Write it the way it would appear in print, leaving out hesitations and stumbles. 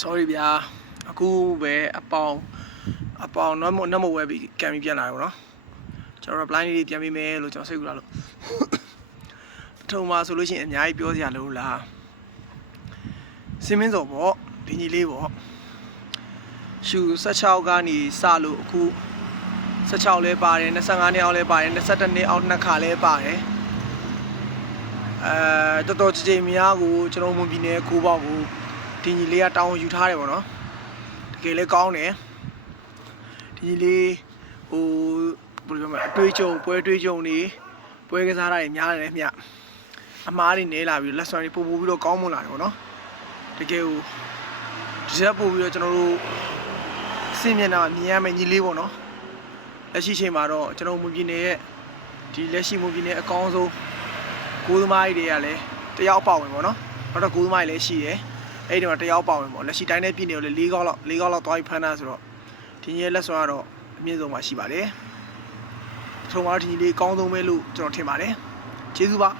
sorry ဗျာအခုပဲအပေါင်တော့နမဝဲပြီးကံပြီးပြန်လာတယ်ဗောနော်ကျွန်တော် reply လေးပြန်ပေးမယ်လို့ကျွန်တော်စိတ်ကူလာလို့ပထမဆိုလို့ရှိရင်အများကြီးပြောစရာလို့လားစင်းမင်းစော်ပေါ့ဒီညီလေးပေါ့ရှူ16ကနေစလို့အခု16လဲပါတယ်25နှစ်အောက်လဲပါတယ်22နှစ်အောက်နှစ်ခါလဲပါတယ်တော်တော်ကြည်များကိုကျွန်တော်မွန်ပြည်နယ်ကိုပေါ့ကိုဒီညီလေးကတောင်းယူထားတယ်ဗောနော်တကယ်လဲကောင်းတယ်ဒီညီလေးဟိုဘယ်လိုပြောမလဲအတွေးကြုံနေပွဲကစားတာတွေများတယ်မြအမားတွေနေလာပြီးလက်စွမ်းတွေပို့ပြီးတော့ကောင်းမွန်လာတယ်ဗောနော်တကယ်ကိုဒီဆက်ပို့ပြီးတော့ကျွန်တော်တို့အစီအမျက်နှာမြင်ရမယ့်ညီလေးဗောနော်လက်ရှိချိန်မှာတော့ကျွန်တော်မွန်ပြည်နယ်ရဲ့ဒီလက်ရှိမွန်ပြည်နယ်အကောင်းဆုံးကိုးသမားကြီးတွေကလည်းတယောက်ပါဝင်ဗောနော်နောက်တော့ကိုးသမားကြီးလည်းရှိတယ်အဲ့ဒီမှာတယောက်ပါဝင်ဗောလက်ရှိတိုင်းတဲ့ပြည်နယ်ကိုလည်း၄ခေါက်လောက်သွားပြီးဖမ်းတာဆိုတော့ဒီညီရဲ့လက်စွမ်းကတော့အမြင့်ဆုံးမှာရှိပါတယ်ထုံမှာတော့ဒီညီလေးအကောင်းဆုံးပဲလို့ကျွန်တော်ထင်ပါတယ်ကျေးဇူးပါ